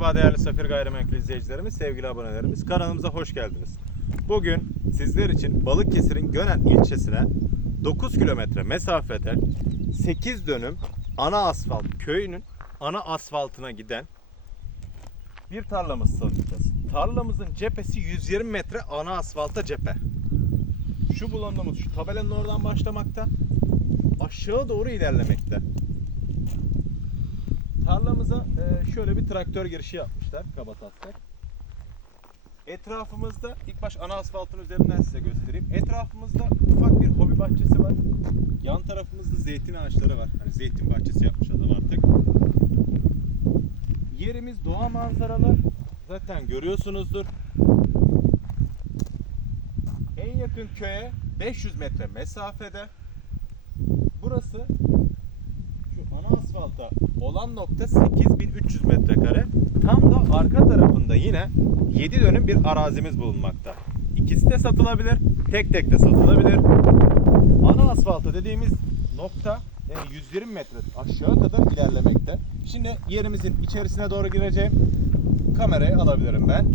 Merhaba değerli Safir Gayrimenkul izleyicilerimiz, sevgili abonelerimiz. Kanalımıza hoş geldiniz. Bugün sizler için Balıkesir'in Gönen ilçesine 9 kilometre mesafede 8 dönüm ana asfalt köyünün ana asfaltına giden bir tarlamız satacağız. Tarlamızın cephesi 120 metre ana asfalta cephe. Şu bulunduğumuz şu tabelanın oradan başlamakta. Aşağı doğru ilerlemekte. Tarlamıza e, şöyle bir traktör girişi yapmışlar kabataslak. Etrafımızda ilk baş ana asfaltın üzerinden size göstereyim. Etrafımızda ufak bir hobi bahçesi var. Yan tarafımızda zeytin ağaçları var. Hani zeytin bahçesi yapmış adam artık. Yerimiz doğa manzaralı. Zaten görüyorsunuzdur. En yakın köye 500 metre mesafede. Burası asfalta olan nokta 8300 metrekare. Tam da arka tarafında yine 7 dönüm bir arazimiz bulunmakta. İkisi de satılabilir, tek tek de satılabilir. Ana asfalta dediğimiz nokta yani 120 metre aşağı kadar ilerlemekte. Şimdi yerimizin içerisine doğru gireceğim. Kamerayı alabilirim ben.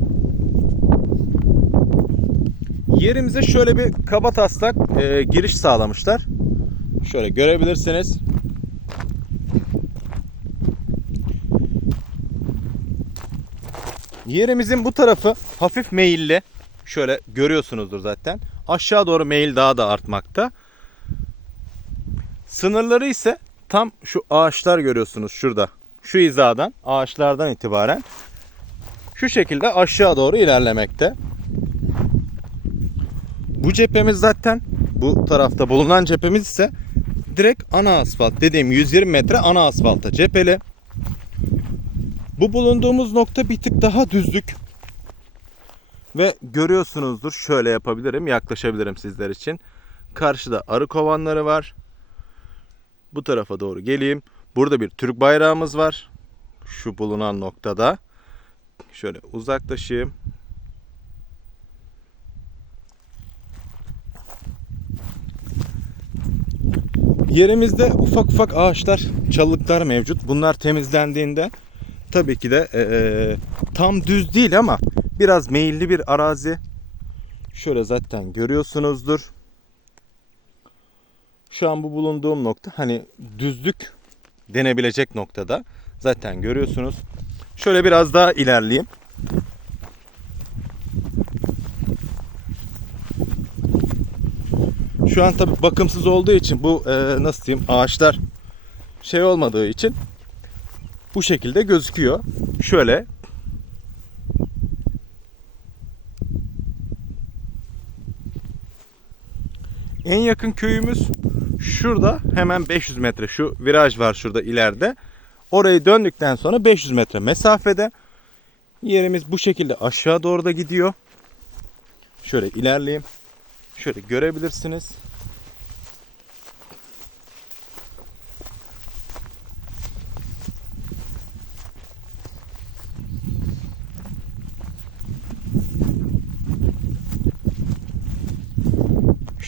Yerimize şöyle bir kaba taslak e, giriş sağlamışlar. Şöyle görebilirsiniz. Yerimizin bu tarafı hafif meyilli. Şöyle görüyorsunuzdur zaten. Aşağı doğru meyil daha da artmakta. Sınırları ise tam şu ağaçlar görüyorsunuz şurada. Şu hizadan ağaçlardan itibaren şu şekilde aşağı doğru ilerlemekte. Bu cephemiz zaten bu tarafta bulunan cephemiz ise direkt ana asfalt dediğim 120 metre ana asfalta cepheli. Bu bulunduğumuz nokta bir tık daha düzlük. Ve görüyorsunuzdur şöyle yapabilirim yaklaşabilirim sizler için. Karşıda arı kovanları var. Bu tarafa doğru geleyim. Burada bir Türk bayrağımız var. Şu bulunan noktada. Şöyle uzaklaşayım. Yerimizde ufak ufak ağaçlar, çalılıklar mevcut. Bunlar temizlendiğinde tabii ki de eee, tam düz değil ama biraz meyilli bir arazi. Şöyle zaten görüyorsunuzdur. Şu an bu bulunduğum nokta hani düzlük denebilecek noktada. Zaten görüyorsunuz. Şöyle biraz daha ilerleyeyim. Şu an tabii bakımsız olduğu için bu eee, nasıl diyeyim ağaçlar şey olmadığı için bu şekilde gözüküyor. Şöyle En yakın köyümüz şurada hemen 500 metre şu viraj var şurada ileride. Orayı döndükten sonra 500 metre mesafede. Yerimiz bu şekilde aşağı doğru da gidiyor. Şöyle ilerleyeyim. Şöyle görebilirsiniz.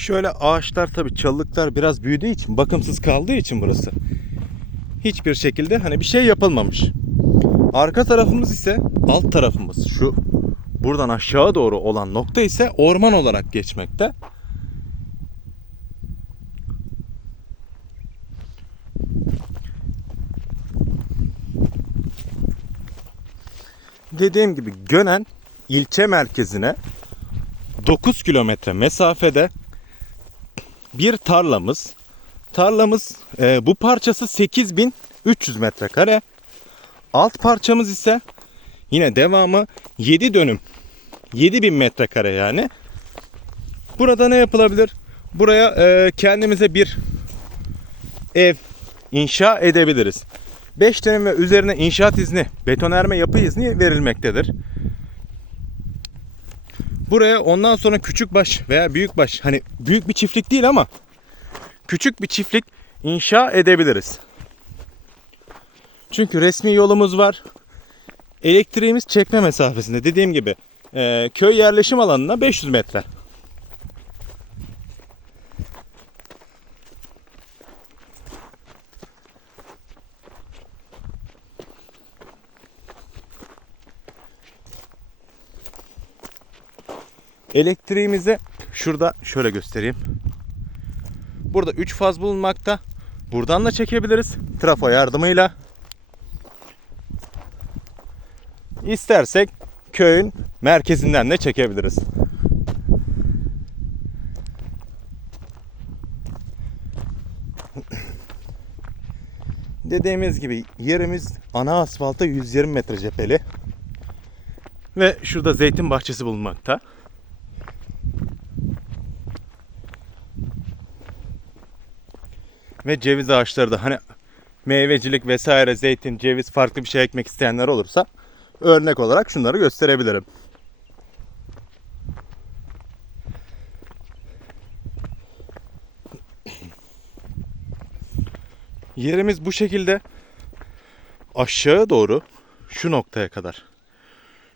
Şöyle ağaçlar tabii çalılıklar biraz büyüdüğü için bakımsız kaldığı için burası. Hiçbir şekilde hani bir şey yapılmamış. Arka tarafımız ise alt tarafımız şu buradan aşağı doğru olan nokta ise orman olarak geçmekte. Dediğim gibi Gönen ilçe merkezine 9 kilometre mesafede bir tarlamız. Tarlamız e, bu parçası 8300 metrekare. Alt parçamız ise yine devamı 7 dönüm. 7000 metrekare yani. Burada ne yapılabilir? Buraya e, kendimize bir ev inşa edebiliriz. 5 dönüm ve üzerine inşaat izni, betonerme yapı izni verilmektedir. Buraya ondan sonra küçük baş veya büyük baş hani büyük bir çiftlik değil ama küçük bir çiftlik inşa edebiliriz. Çünkü resmi yolumuz var. Elektriğimiz çekme mesafesinde dediğim gibi e, köy yerleşim alanına 500 metre. Elektriğimizi şurada şöyle göstereyim. Burada 3 faz bulunmakta. Buradan da çekebiliriz. Trafo yardımıyla. İstersek köyün merkezinden de çekebiliriz. Dediğimiz gibi yerimiz ana asfalta 120 metre cepheli. Ve şurada zeytin bahçesi bulunmakta. Ve ceviz ağaçları da hani meyvecilik vesaire zeytin, ceviz farklı bir şey ekmek isteyenler olursa örnek olarak şunları gösterebilirim. Yerimiz bu şekilde aşağı doğru şu noktaya kadar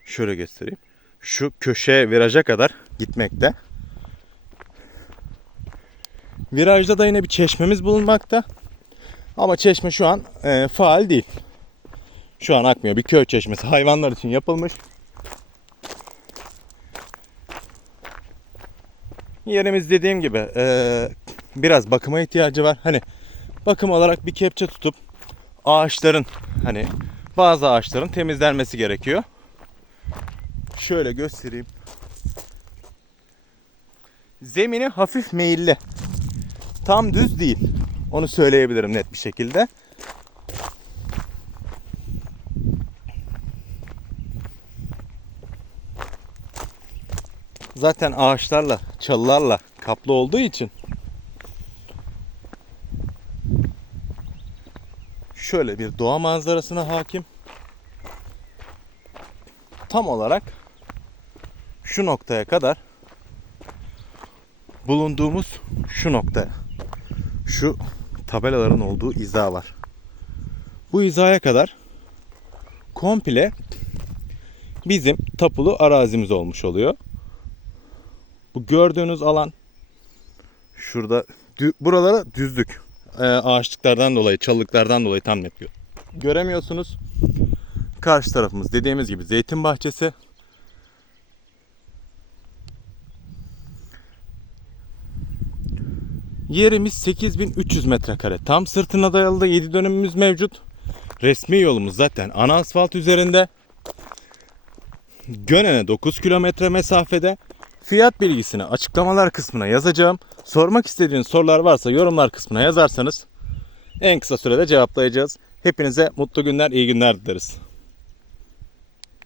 şöyle göstereyim. Şu köşeye viraja kadar gitmekte. Virajda da yine bir çeşmemiz bulunmakta. Ama çeşme şu an e, faal değil. Şu an akmıyor. Bir köy çeşmesi hayvanlar için yapılmış. Yerimiz dediğim gibi e, biraz bakıma ihtiyacı var. Hani bakım olarak bir kepçe tutup ağaçların hani bazı ağaçların temizlenmesi gerekiyor. Şöyle göstereyim. Zemini hafif meyilli. Tam düz değil. Onu söyleyebilirim net bir şekilde. Zaten ağaçlarla, çalılarla kaplı olduğu için şöyle bir doğa manzarasına hakim. Tam olarak şu noktaya kadar bulunduğumuz şu nokta. Şu tabelaların olduğu hiza var. Bu hizaya kadar komple bizim tapulu arazimiz olmuş oluyor. Bu gördüğünüz alan şurada buralara düzlük. Ee, ağaçlıklardan dolayı, çalılıklardan dolayı tam net gö- göremiyorsunuz. Karşı tarafımız dediğimiz gibi zeytin bahçesi. Yerimiz 8300 metrekare. Tam sırtına dayalı da 7 dönümümüz mevcut. Resmi yolumuz zaten ana asfalt üzerinde. Gönen'e 9 kilometre mesafede. Fiyat bilgisini açıklamalar kısmına yazacağım. Sormak istediğiniz sorular varsa yorumlar kısmına yazarsanız en kısa sürede cevaplayacağız. Hepinize mutlu günler, iyi günler dileriz.